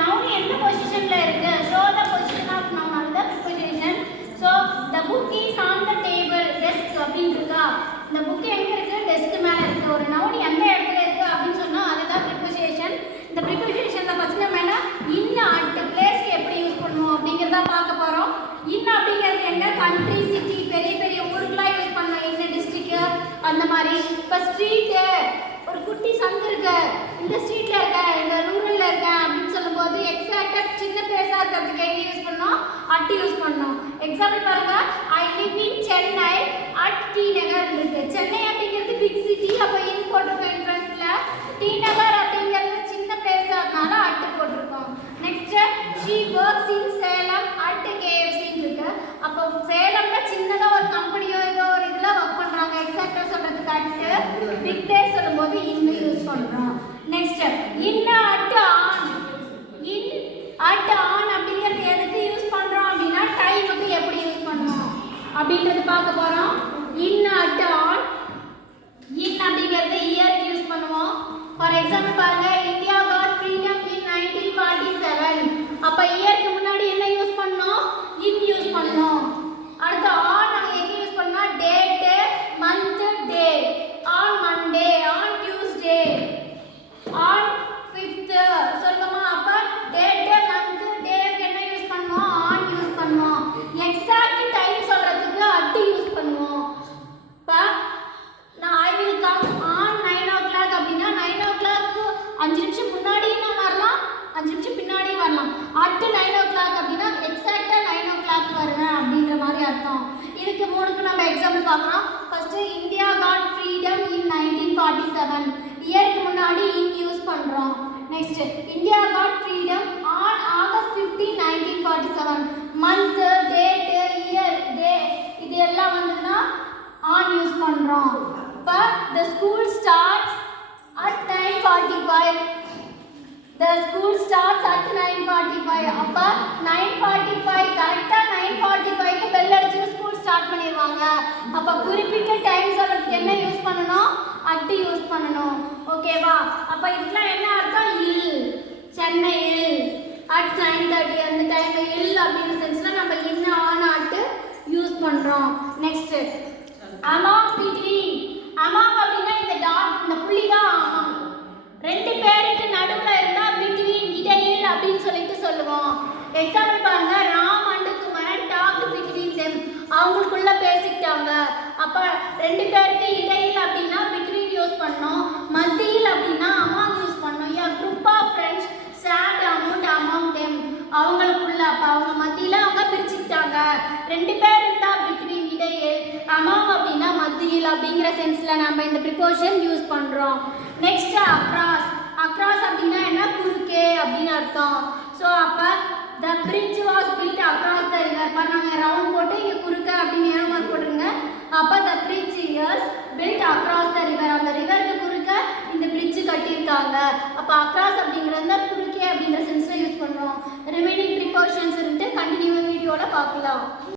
noun எந்த பொசிஷன்ல இருக்கு show the position of noun அது தான் preposition. So the book is on the table desk அப்படினு இருக்கா இந்த book எங்க இருக்கு desk மேல இருக்கு ஒரு noun எந்த இடத்துல இருக்கு அப்படினு சொன்னா அதுதான் preposition. இந்த prepositionல ஃபர்ஸ்ட் நம்ம என்ன in at place எப்படி யூஸ் பண்ணுவோம் அப்படிங்கறத பார்க்க போறோம். in அப்படிங்கிறது எங்க country city பெரிய பெரிய ஊருக்குலாம் யூஸ் பண்ணுவோம் in district அந்த மாதிரி. இப்ப street ஒரு குட்டி சந்து இருக்கு இந்த ஸ்ட்ரீட்ல இருக்க இந்த ரூரல்ல இருக்க அப்படினு சொல்லும்போது எக்ஸாக்ட்டா சின்ன பிளேஸா இருக்கிறதுக்கு எங்க யூஸ் பண்ணோம் at யூஸ் பண்ணோம். எக்ஸாம்பிள் பாருங்க I live in Chennai at T நகர் இருக்கு. சென்னை அப்படிங்கிறது பிக் சிட்டி அப்ப in போட்டுருக்கோம் ஃப்ரண்ட்ல. T நகர் அப்படிங்கிறது சின்ன பிளேஸா அதனால at போட்டுருக்கோம். Next she works in Salem at KFC இருக்கு. அப்ப சேலம்ல சின்னதா ஒரு கம்பெனியோ ஏதோ ஒரு இதுல வர்க் பண்றாங்க எக்ஸாக்ட்டா சொல்றதுக்கு at பிக் டே சொல்லும்போது in யூஸ் பண்றோம். Next in at on in at on அப்படிங்கிறது எதுக்கு யூஸ் பண்றோம் அப்படினா டைமுக்கு எப்படி யூஸ் பண்ணனும் அப்படின்றது பார்க்க போறோம். in at on in அப்படிங்கிறது இயருக்கு யூஸ் பண்ணுவோம். ஃபார் எக்ஸாம்பிள் பாருங்க இந்தியா காட் ஃப்ரீடம் இன் 1947 அப்ப இயருக்கு முன்னாடி என்ன யூஸ் பண்ணோம் in யூஸ் பண்ணோம். அடுத்து on நாங்க எங்க யூஸ் பண்ணா date month day on Monday on Tuesday on 5th சொல்லுமா அப்ப டேட் மந்த் டே என்ன யூஸ் பண்ணுவோம் on யூஸ் பண்ணுவோம். எக்ஸாக்ட் டைம் சொல்றதுக்கு at யூஸ் பண்ணுவோம். இப்ப நான் I will come on 9 o'clock அப்படினா 9 o'clock 5 நிமிஷம் முன்னாடி நான் வரலாம் 5 நிமிஷம் பின்னாடி வரலாம். at 9 o'clock அப்படினா எக்ஸாக்ட்டா 9 o'clock வருவேன் அப்படிங்கற மாதிரி அர்த்தம். இதுக்கு மூணுக்கு நம்ம எக்ஸாம்பிள் பார்க்கறோம். First India got freedom in 1947 இயருக்கு முன்னாடி in யூஸ் பண்றோம். Next India got freedom on August 15 1947 month date year day இது எல்லாம் வந்துனா on யூஸ் பண்றோம். இப்ப the school starts at 9:45 the school starts at 9:45 அப்ப 9:45 கரெக்ட்டா 9:45 க்கு பெல் அடிச்சு ஸ்கூல் ஸ்டார்ட் பண்ணிடுவாங்க. அப்ப குறிப்பிட்ட டைம் சொல்றதுக்கு என்ன யூஸ் பண்ணனும் at யூஸ் பண்ணனும். ஓகேவா அப்ப இதெல்லாம் என்ன அர்த்தம் இல் சென்னையில் at 9:30 அந்த டைம் இல் அப்படிங்கிற சென்ஸ்ல நம்ம in on at யூஸ் பண்றோம். நெக்ஸ்ட் among between among அப்படினா இந்த டாட் இந்த புள்ளி தான் among ரெண்டு பேருக்கு நடுவுல இருந்தா between இடையில் அப்படினு சொல்லிட்டு சொல்லுவோம். எக்ஸாம்பிள் பாருங்க Ram and Kumaran talked between them அவங்களுக்குள்ள பேசிட்டாங்க. அப்ப ரெண்டு பேருக்கு இடையில் அப்படினா between யூஸ் பண்ணோம். மத்தியில் அப்படினா among யூஸ் பண்ணோம். a group of friends sat among them அவங்களுக்குள்ள அப்ப அவங்க மத்தியில அவங்க பிரிச்சிட்டாங்க. ரெண்டு பேர் இருந்தா between இடையில் among அப்படினா மத்தியில் அப்படிங்கற சென்ஸ்ல நாம இந்த preposition யூஸ் பண்றோம். நெக்ஸ்ட் across across அப்படினா என்ன குறுக்கே அப்படின அர்த்தம். சோ அப்ப the bridge was built across the river பாருங்க ரவுண்ட் போட்டு இங்க குறுக்க அப்படினு ஏரோ மார்க் போடுங்க. அப்ப the bridge is built across the river அந்த ரிவருக்கு குறுக்க இந்த bridge கட்டிருக்காங்க. அப்ப across அப்படிங்கறத குறுக்கே அப்படிங்கற சென்ஸ்ல யூஸ் பண்றோம். ரிமைனிங் prepositions இருந்து கண்டினியூ வீடியோல பார்க்கலாம்.